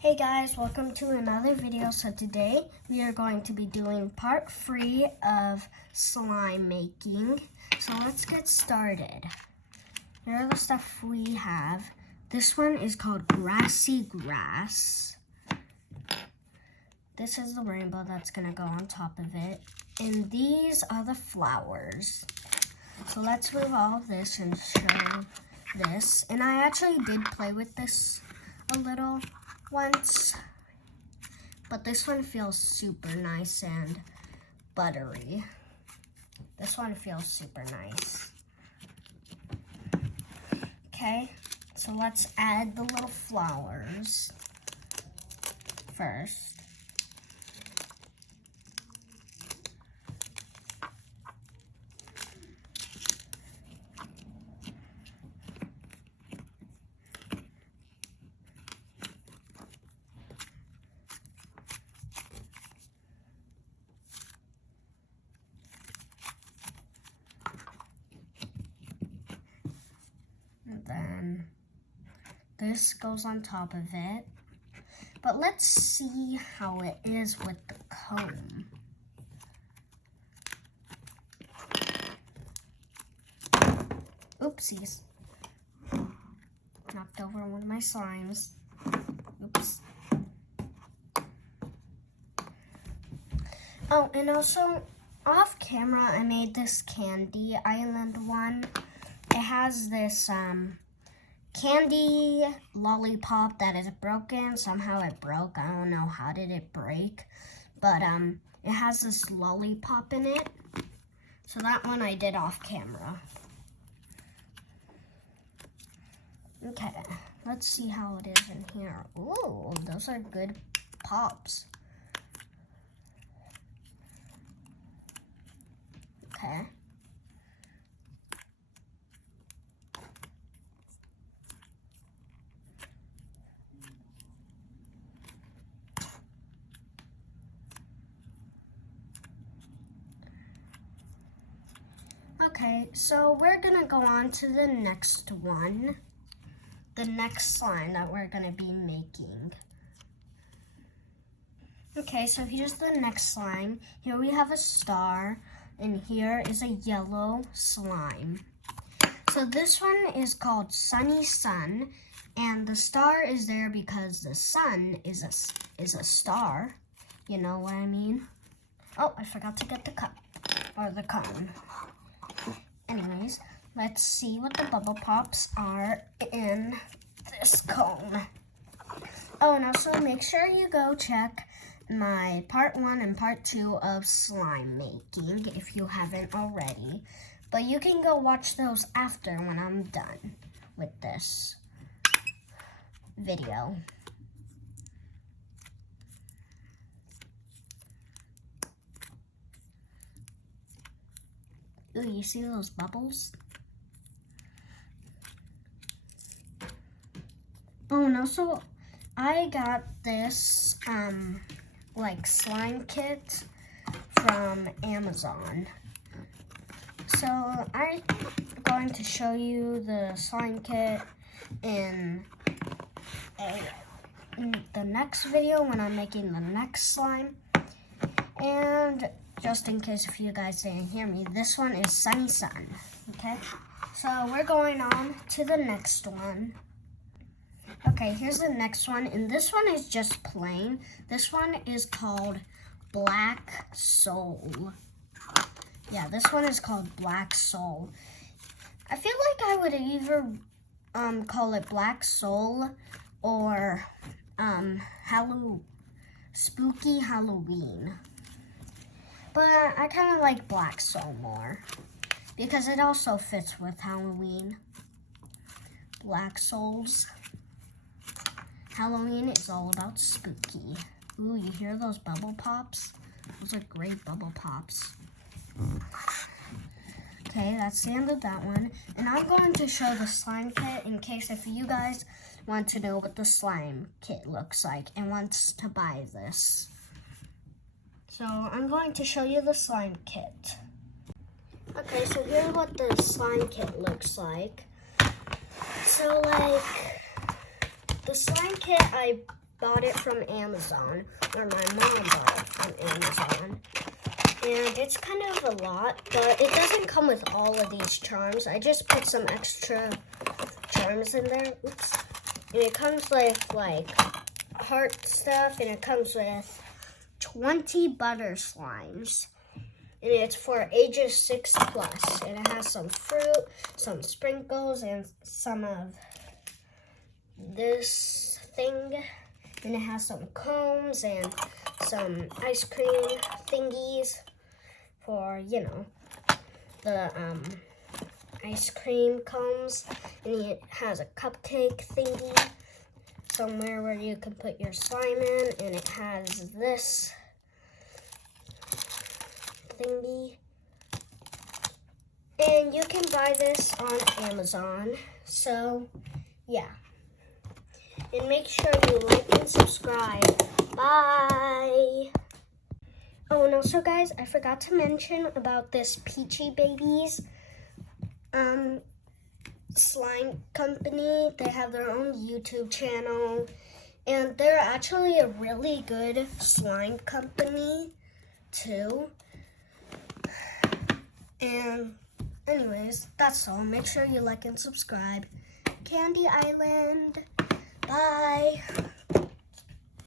Hey guys, welcome to another video. So today we are going to be doing part 3 of slime making. So let's get started. Here are the stuff we have. This one is called Grassy Grass. This is the rainbow that's gonna go on top of it. And these are the flowers. So let's move all of this and show this. And I actually did play with this a little once, but this one feels super nice and buttery. This one feels super nice. Okay, so let's add the little flowers first. Then this goes on top of it. But let's see how it is with the comb. Oopsies. Knocked over one of my slimes. Oops. Oh, and also off camera, I made this Candy Island one. It has this candy lollipop that is broken. Somehow it broke. I don't know how did it break. But it has this lollipop in it. So that one I did off camera. Okay, let's see how it is in here. Ooh, those are good pops. Okay. Okay, so we're gonna go on to the next one. The next slime that we're gonna be making. Okay, so here's the next slime. Here we have a star, and here is a yellow slime. So this one is called Sunny Sun, and the star is there because the sun is a star. You know what I mean? Oh, I forgot to get the cup, or the cone. Anyways, let's see what the bubble pops are in this cone. Oh, and also make sure you go check my part 1 and part 2 of slime making if you haven't already. But you can go watch those after when I'm done with this video. Ooh, you see those bubbles? Oh, and also I got this like slime kit from Amazon. So I'm going to show you the slime kit in the next video when I'm making the next slime. And just in case if you guys didn't hear me, this one is Sunny Sun, okay? So we're going on to the next one. Okay, here's the next one, and this one is just plain. This one is called Black Soul. Yeah, this one is called Black Soul. I feel like I would either call it Black Soul or Spooky Halloween. But I kind of like Black Soul more because it also fits with Halloween. Black Souls. Halloween is all about spooky. Ooh, you hear those bubble pops? Those are great bubble pops. Okay, that's the end of that one. And I'm going to show the slime kit in case if you guys want to know what the slime kit looks like and wants to buy this. So I'm going to show you the slime kit. Okay, so here's what the slime kit looks like. So like the slime kit I bought it from Amazon, or my mom bought it from Amazon. And it's kind of a lot, but it doesn't come with all of these charms. I just put some extra charms in there. Oops. And it comes with like heart stuff, and it comes with 20 butter slimes. And it's for ages 6+. And it has some fruit, some sprinkles, and some of this thing. And it has some cones and some ice cream thingies for, you know, the ice cream cones. And it has a cupcake thingy somewhere where you can put your slime in. And it has this thingy. And you can buy this on Amazon. So, yeah. And make sure you like and subscribe. Bye! Oh, and also, guys, I forgot to mention about this Peachy Babies slime company. They have their own YouTube channel. And they're actually a really good slime company, too. And anyways, that's all. Make sure you like and subscribe. Candy Island. Bye.